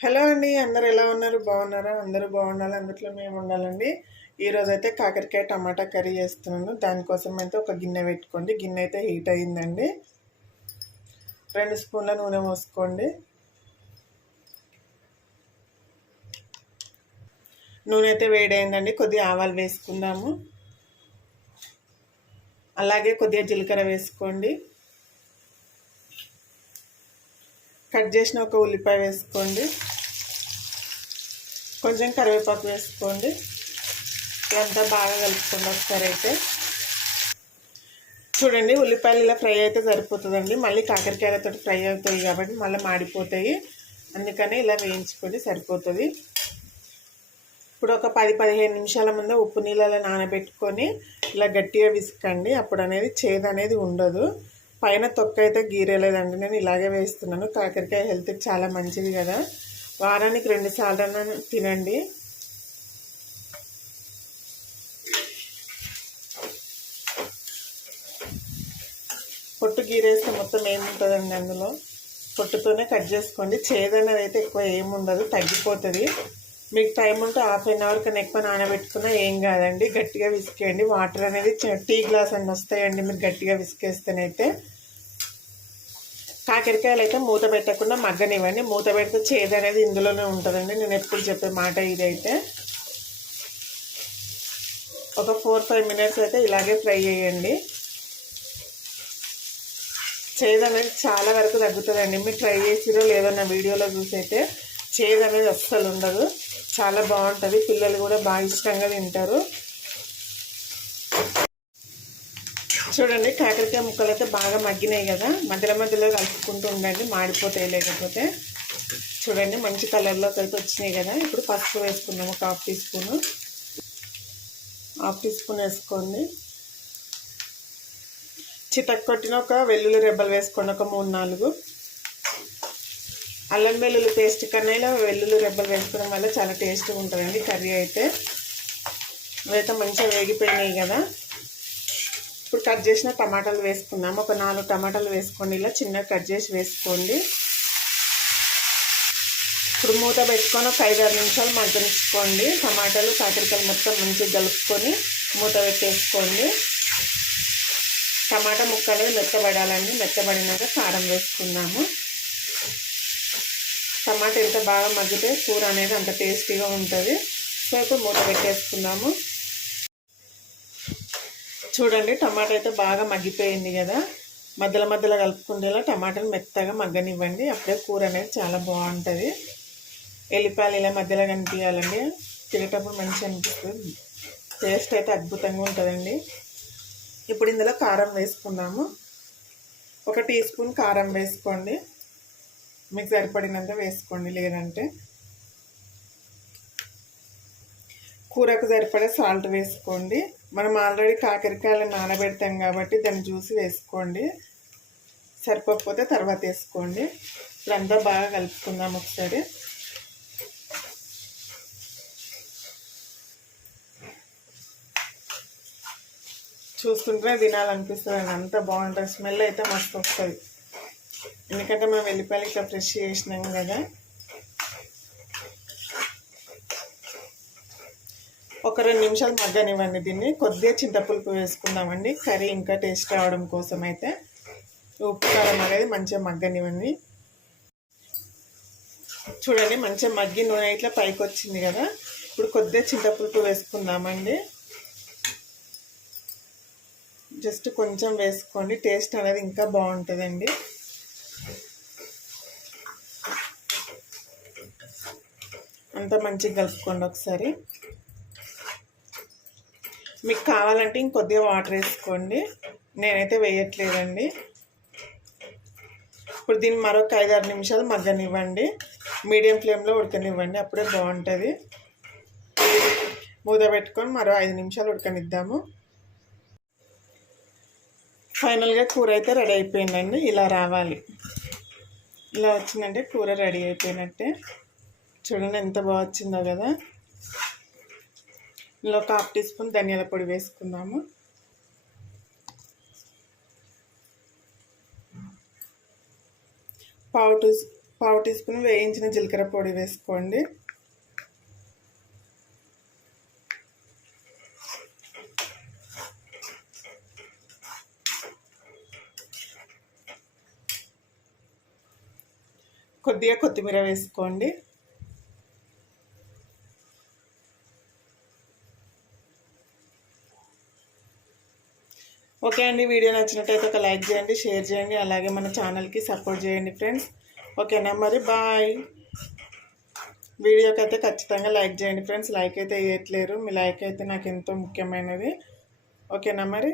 Hello అండి, అందరు ఎలా ఉన్నారు? బాగున్నారా? అందరూ బాగుండాలి, అందుట్లో మేము ఉండాలండి. ఈరోజు అయితే కాకరకాయ టమాటా కర్రీ చేస్తున్నాను. దానికోసం అయితే ఒక గిన్నె పెట్టుకోండి. గిన్నె అయితే హీట్ అయ్యిందండి. 2 స్పూన్ల నూనె పోసుకోండి. నూనె అయితే వేడైందండి. కొద్దిగా ఆవాలు వేసుకుందాము. అలాగే కొద్దిగా జీలకర్ర వేసుకోండి. కట్ చేసిన ఒక ఉల్లిపాయ వేసుకోండి. కొంచెం కరివేపాకు వేసుకోండి. ఇదంతా బాగా కలుపుకోండి ఒకసారి. అయితే చూడండి, ఉల్లిపాయలు ఇలా ఫ్రై అయితే సరిపోతుందండి. మళ్ళీ కాకరకాయలతో ఫ్రై అవుతాయి కాబట్టి మళ్ళీ మాడిపోతాయి. అందుకని ఇలా వేయించుకొని సరిపోతుంది. ఇప్పుడు ఒక 10-15 నిమిషాల ముందు ఉప్పు నీళ్ళలో నానబెట్టుకొని ఇలా గట్టిగా విసుకండి. అప్పుడు అనేది చేదు అనేది ఉండదు. పైన తొక్క అయితే గీరేలేదండి. నేను ఇలాగే వేస్తున్నాను. కాకరకాయ హెల్త్కి చాలా మంచిది కదా. వారానికి 2 సార్లు తినండి. పొట్టు గీరేస్తే మొత్తం ఏముంటుందండి అందులో. పొట్టుతోనే కట్ చేసుకోండి. చేదు అనేది అయితే ఎక్కువ ఏముండదు, తగ్గిపోతుంది. మీకు టైం ఉంటే 1/2 అవర్ కన్నా ఎక్కువ నానబెట్టుకున్నా ఏం కాదండి. గట్టిగా విసికేయండి. వాటర్ అనేది టీ గ్లాస్ అన్నీ వస్తాయండి మీరు గట్టిగా విసికేస్తేనైతే. కాకరకాయలు అయితే మూత పెట్టకుండా మగ్గనివ్వండి. మూత పెడితే చేదు అనేది ఇందులోనే ఉంటుందండి. నేను ఎప్పుడు చెప్పే మాట ఇదైతే. ఒక 4-5 మినిట్స్ అయితే ఇలాగే ఫ్రై చేయండి. చేదు అనేది చాలా వరకు తగ్గుతుందండి. మీరు ట్రై చేసిరో లేదో నా వీడియోలో చూసైతే చేదు అనేది అస్సలు ఉండదు. చాలా బాగుంటుంది. పిల్లలు కూడా బాగా ఇష్టంగా తింటారు. చూడండి, కాకరకాయ ముక్కలు అయితే బాగా మగ్గినాయి కదా. మధ్యలో మధ్యలో కలుపుకుంటూ ఉండండి, మాడిపోతాయి లేకపోతే. చూడండి, మంచి కలర్లోకి అయితే వచ్చినాయి కదా. ఇప్పుడు పసుపు వేసుకున్నాము. ఒక 1/2 టీ స్పూను. 1/2 టీ స్పూన్ వేసుకోండి. చితక్ కొట్టిన ఒక వెల్లుల్లి రెబ్బలు వేసుకోండి, ఒక 3-4. అల్లం వెల్లుల్లి పేస్ట్ కన్నా ఇలా వెల్లుల్లి రెబ్బలు వేసుకోవడం వల్ల చాలా టేస్ట్గా ఉంటుందండి కర్రీ అయితే. ఇవైతే మంచిగా వేగిపోయినాయి కదా. ఇప్పుడు కట్ చేసిన టమాటాలు వేసుకుందాము. ఒక 4 టమాటాలు వేసుకోండి. ఇలా చిన్నగా కట్ చేసి వేసుకోండి. ఇప్పుడు మూత పెట్టుకొని ఒక 5-6 నిమిషాలు మగ్గనిచ్చుకోండి. టమాటాలు కాకరకాయలు మొత్తం మంచిగా కలుపుకొని మూత పెట్టేసుకోండి. టమాటా ముక్క అనేది మెత్తబడాలండి. మెత్తబడినాక కారం వేసుకుందాము. టమాటా ఎంత బాగా మగ్గితే కూర అనేది అంత టేస్టీగా ఉంటుంది. సో ఇప్పుడు మూత పెట్టేసుకుందాము. చూడండి, టమాటా అయితే బాగా మగ్గిపోయింది కదా. మధ్యలో మధ్యలో కలుపుకుంటేలా టమాటాలు మెత్తగా మగ్గనివ్వండి. అప్పుడే కూర అనేది చాలా బాగుంటుంది. ఎల్లిపాయలు ఇలా మధ్యలో కనిపించాలండి. తినేటప్పుడు మంచిగా అనిపిస్తుంది. టేస్ట్ అయితే అద్భుతంగా ఉంటుందండి. ఇప్పుడు ఇందులో కారం వేసుకుందాము. 1 టీ స్పూన్ కారం వేసుకోండి. మీకు సరిపడినంత వేసుకోండి. లేదంటే కూరకు సరిపడే సాల్ట్ వేసుకోండి. మనం ఆల్రెడీ కాకరకాయలు నానబెడతాం కాబట్టి దాన్ని చూసి వేసుకోండి. సరిపోకపోతే తర్వాత వేసుకోండి. ఇప్పుడంతా బాగా కలుపుకుందాం ఒకసారి. చూసుకుంటే తినాలనిపిస్తుంది. అంత బాగుంటుంది. స్మెల్ అయితే మస్తు వస్తుంది. ఎందుకంటే మనం వెల్లిపాయలు ఇట్లా ఫ్రెష్ చేసినాం కదా. ఒక 2 నిమిషాలు మగ్గనివ్వండి. దీన్ని కొద్దిగా చింతపులుపు వేసుకుందామండి. కర్రీ ఇంకా టేస్ట్ రావడం కోసం అయితే ఉప్పు కారం అనేది మంచిగా మగ్గనివ్వండి. చూడండి, మంచిగా మగ్గి నూనె ఇట్లా పైకి వచ్చింది కదా. ఇప్పుడు కొద్దిగా చింతపులుపు వేసుకుందామండి. జస్ట్ కొంచెం వేసుకోండి. టేస్ట్ అనేది ఇంకా బాగుంటుందండి. అంతా మంచిగా కలుపుకోండి ఒకసారి. మీకు కావాలంటే ఇంకొద్దిగా వాటర్ వేసుకోండి. నేనైతే వేయట్లేదండి. ఇప్పుడు దీన్ని మరొక 5-6 నిమిషాలు మగ్గనివ్వండి. మీడియం ఫ్లేమ్లో ఉడకనివ్వండి. అప్పుడే బాగుంటుంది. మూత పెట్టుకొని మరో 5 నిమిషాలు ఉడకనిద్దాము. ఫైనల్గా కూర అయితే రెడీ అయిపోయిందండి. ఇలా రావాలి. ఇలా వచ్చిందంటే కూర రెడీ అయిపోయినట్టే. చూడండి ఎంత బాగా వచ్చిందో కదా. ఇందులో ఒక 1/2 టీ స్పూన్ ధనియాల పొడి వేసుకుందాము. పావు పావు టీ స్పూన్ వేయించిన జీలకర్ర పొడి వేసుకోండి. కొద్దిగా కొత్తిమీర వేసుకోండి. ఓకే అండి, వీడియో నచ్చినట్టయితే ఒక లైక్ చేయండి, షేర్ చేయండి, అలాగే మన ఛానల్కి సపోర్ట్ చేయండి ఫ్రెండ్స్. ఓకేనా మరి, బాయ్. వీడియోకి అయితే ఖచ్చితంగా లైక్ చేయండి ఫ్రెండ్స్. లైక్ అయితే వేయట్లేరు, మీ లైక్ అయితే నాకు ఎంతో ముఖ్యమైనది. ఓకేనా మరి.